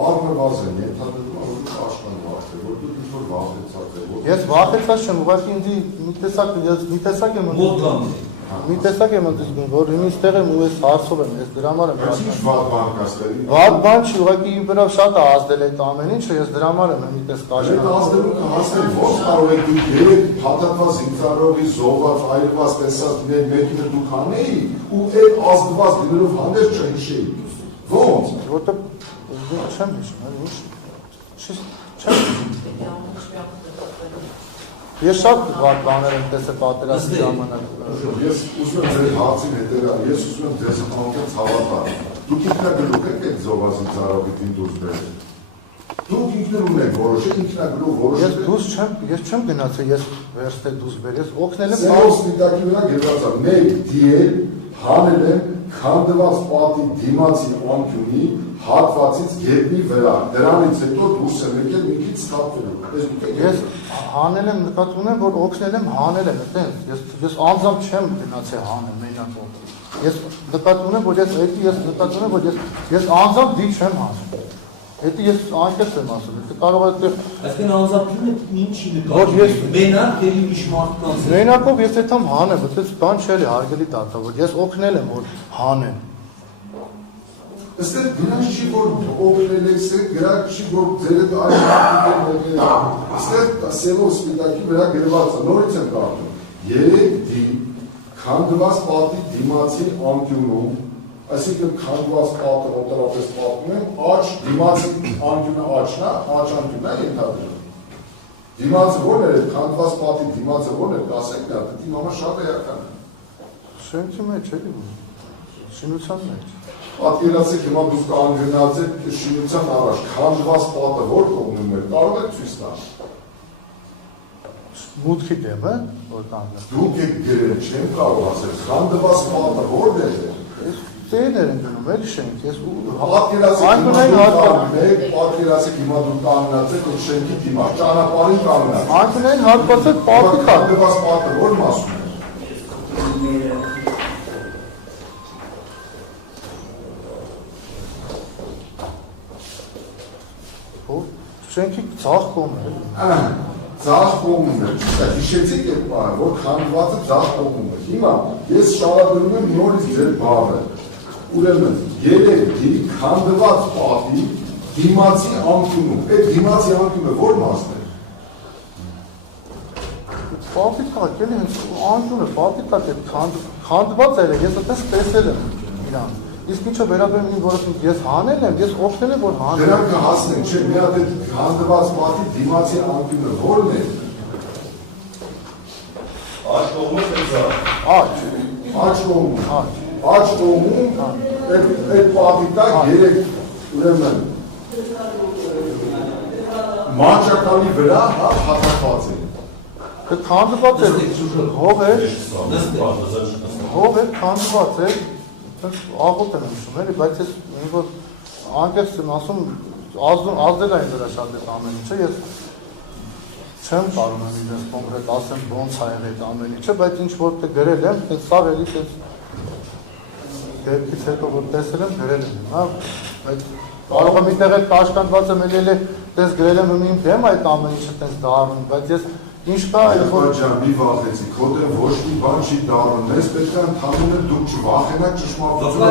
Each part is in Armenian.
Առնվազն ենթադրում եմ, որ աշխատանք է, որ դուք ինչ-որ վախեցած եք։ Ես վախեցած չեմ, ուղղակի ինձ մի տեսակ եմ ընդգրկում, որ ինստեղ եմ ու ես հարցով եմ, ես դրա համար եմ հարցնում։ Ինչ վատ բան կա ստեղ։ Վատ բան չի, ուղղակի իմ վրա շատ է ազդել այդ ամեն ինչը, ես դրա համար եմ մի տես կաշկան։ Այդ ազդելու կհասնել ո՞նց կարող եք դուք երեք փաթաթված ինֆրարոդի զոհված, այրված տեսած մեկը դուք անեի ու այդ ազդված դներով հանդերձ չհիշեի։ Ո՞նց։ Որտե չեմ հիշում, ինչ։ Չեմ հիշում։ Ես շատ վատ բաներ եմ տեսել պատերազմի ժամանակ։ Ես ուզում եմ ձեր հարցին հետևյալ, ես ուզում եմ ձեզ հանքել ցավատար։ Դուք ինքնագլուխ եք այդ զոհվածի ծառայողին դուրս բերել։ Դուք ինքներուն եք որոշել, ինքնագլուխ որոշել։ Ես չեմ գնացել, ես վերստե դուրս բերել, օգնել եմ։ Սերոս սպիտակի վրա գրված է, մեկ դիել հանել եմ քանդված պատի դիմացի անկյունի հատվածից գետնի վրա։ Դրանից հետո դուրս եմ եկել մի քիչ ստապվել։ Ես հանել եմ, նկատում եմ, որ օգնել եմ, հանել եմ, ես անձամբ չեմ գնացել հանել մենակով։ Ես նկատում եմ, որ ես անձամբ դի չեմ հանել։ Հետո ես այնպես եմ ասում, դա կարող է այդտեղ այսինքն անձամբ ինչի նկատում մենակ դեպի իշմարտկանց մենակով ես այդամ հանեմ, այդպես բան չէ, հարգելի դատավոր, ես օգնել եմ, որ հանեմ։ Այստեղ գրած չի, որ օգնել եք, գրած չի, որ ձեր այլ մարդիկ են։ Այստեղ սևով սպիտակի վրա գրված է, նորից եմ կարդում։ 3D քանդված պատի դիմացի անկյունում, այսինքն քանդված պատը օտարապես պատմում եմ, աջ դիմացի անկյունը աջն է, աջ անկյունն է ենթադրում։ Դիմացը ո՞րն է, քանդված պատի դիմացը ո՞րն է, ասեք դա, դա համար շատ էական է։ Շենքի մեջ էլի, շինության մեջ։ Պատկերացեք հիմա դուք կանգնացեք շինության առաջ, քանդված պատը ո՞ր կողմում է, կարող եք ցույց տալ։ Մուտքի դեմ է, որ կանգնած։ Դուք եք գրել, չեմ կարող ասել, քանդված պատը ո՞ր է։ Տերներ են գնում, էլի շենք, ես պատկերացեք հիմա դուք կանգնացեք ու շենքի դիմաց, ճանապարհին կանգնած։ Անկյունային հատվածը պատի կա։ Քանդված պատը ո՞ր մասում է։ Շենքի ցախ կողմն է։ Ցախ կողմն է։ Հիշեցիք այդ բանը, որ քանդվածը ցախ կողմն է։ Հիմա ես շարադրում եմ նորից ձեր բառը։ Ուրեմն 3D քանդված պատի դիմացի անկյունում։ Այդ դիմացի անկյունը ո՞ր մասն է։ Պատի տակ էլի անկյունը, պատի տակ է քանդված է, ես այդպես տեսել եմ իրան։ Իսկ ինչը վերաբերում ինձ, որ ես հանել եմ, ես օգնել եմ, որ հանել եմ։ Դրանք կհասնեն, չէ, մի հատ այդ քանդված պատի դիմացի անկյունը ո՞րն է։ Աջ կողմը թե ձախ։ Աջ կողմում։ Աջ կողմում այդ պատի տակ 3 ուրեմն մանչակալի վրա հատակված է։ Քանդված է, հող է, քանդված է, աղոտ եմ հիշում, էլի, բայց ես անկեղծ եմ ասում, ազդել այն դրա շատ այդ ամեն ինչը, ես չեմ կարող եմ իրենց կոնկրետ ասեմ ոնց ա եղել այդ ամեն ինչը, բայց ինչ որտեղ գրել եմ, սա էլի դեպքից հետո որ տեսել եմ, գրել եմ, հա, բայց կարող եմ միտեղ այդ կաշկանդված եմ էլի տես գրել եմ իմ դեմ այդ ամեն ինչը տես դառնում, բայց ես ինչ կա այլ որ ջան մի վախեցի, քո դեմ ոչ մի բան չի դառնում, ես պետք է ընդհանուր դուք չվախենաք ճշմարտությունը։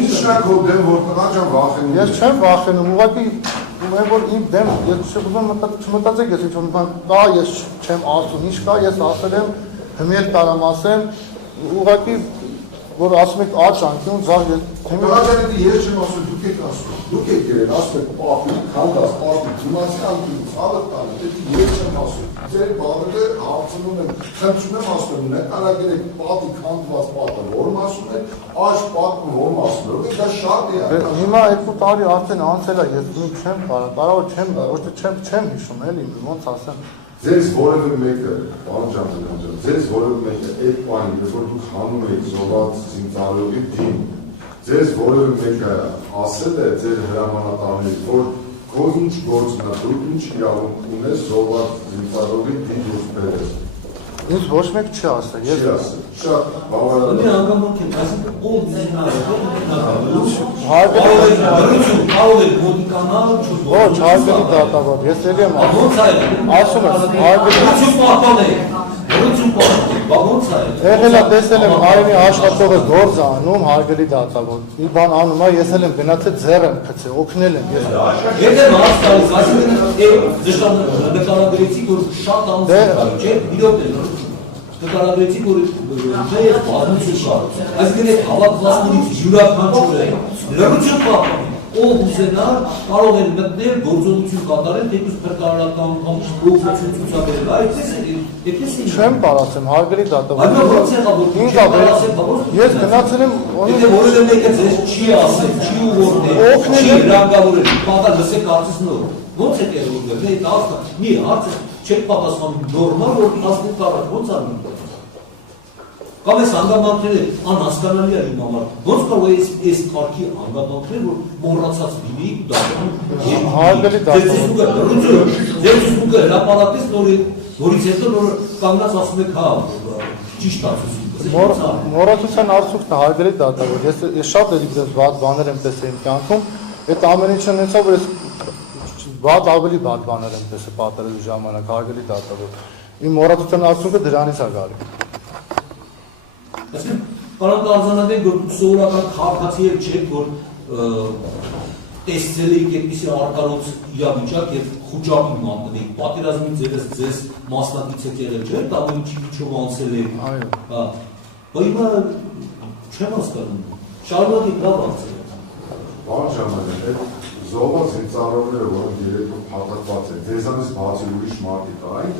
Ինչն է քո դեմ որ տղա ջան վախենում։ Ես չեմ վախենում, ուղղակի որ իմ դեմ ես չմտածեք ես ինչ-որ բան կա, ես չեմ ասում, ինչ կա, ես ասել եմ, հմել տարամ ասեմ, ուղղակի որ ասում եք աջ անկյուն, ձախ Ջան, ես չեմ ասում, դուք եք ասում, դուք եք գրել, ասում եք պատի, քանդած պատի, դիմացի անկյուն, ցավը տանը, ես չեմ ասում, ձեր բառերը հարցնում եմ, խնդրում եմ ասում եմ, նկարագրեք պատի քանդված պատը, որ մասում է, աջ պատը որ մասում է, դա շատ է։ Հիմա 2 տարի արդեն անցել է, ես չեմ կարող չեմ հիշում էլի, ոնց ասեմ։ Ձեզ որևէ մեկը, պարոն Ջանջյան, ձեզ որևէ մեկը այդ բանը, որ դուք հանում եք զոհված զինծառայողի դին, ձեզ որևէ մեկը ասել է ձեր հրամանատարներին, որ քո ինչ գործն է, դու ինչ իրավունք ունես զոհված զինծառայողի դին դուրս բերես։ Ինձ ոչ մեկ չի ասել, ես Շատ բավարար Մի հանգամանք են, այսինքն ով զինարը, կարող է մոտիկանալ, ոչ, հարգելի դատավոր, ես ելի եմ ոնց է, ասում եմ, հարգելի որություն պահպան է, ոնց է, եղել է տեսել եմ հայրենի աշխատողը գործ անում, հարգելի դատավոր, մի բան անում է, ես էլ եմ գնացել ձեռ եմ գցել, օգնել եմ ես։ եթե մաս տալիս, այսինքն նկարագրեցիք, որ շատ անձին կար, չէ, իրոք է, նկարագրեցիք, որ ես բազմություն կար, այսինքն այդ հավատվածներից յուրաքանչյուր է, լրություն պահպան, ով ուզենար կարող են մտնել գործողություն կատարել, թեկուզ փրկարարական կամ օգնություն ցուցաբերել, այդպես է։ Չեմ պարասեմ, հարգելի դատավոր։ Այո, ո՞նց եղավ, որ Ինձ չի ապրել, պարասել, բաբոս։ ես գնացել եմ, Եթե որևէ մեկը ձեզ չի ասել, չի ուղղորդել, չի հրանգավորել, պատա լսեք կարծես նոր։ Ո՞նց է կերել դեռ, դե դա մի հարցը չեք պատասխանում նորմալ, որ ասել կարող, ո՞նց անում։ Կամ այս հանգամանքները անհասկանալի է իմ համար։ Ո՞նց կարող է այս կարգի հանգամանքներ, որ մոռացած լինի դառնում։ Հարգելի դատավոր։ Ձեր Facebook-ը հրապարակեց նորից հետո նոր կանգնած ասում եք հա, ճիշտ ասում։ Մոռացության արդյունքն է, հարգելի դատավոր, ես շատ էլի վատ բաներ եմ տեսել իմ կյանքում, այդ ամեն ինչը ունեցավ, որ ես ավելի վատ բաներ եմ տեսել պատերազմի ժամանակ, հարգելի դատավոր։ Իմ մոռացության արդյունքը դրանից է գալի։ Այսինքն, կարող արձանագրենք, որ սովորական քաղաքացի եք չեք, որ տեսել եք այդպիսի արկարոց իրավիճակ եւ խոճապի մատնեք, պատերազմից ձեզ մասնակից եք եղել, չէ՞, դա որ ինչի միջով անցել եք։ Այո։ Հա։ Բայց հիմա չեմ հասկանում։ Շարունակեք լավ անցել։ Բան ժամանակ այդ զոհված ծառայողները, որոնք երեկո փաթաթված են, դեզանից բացի ուրիշ մարդիկ կային,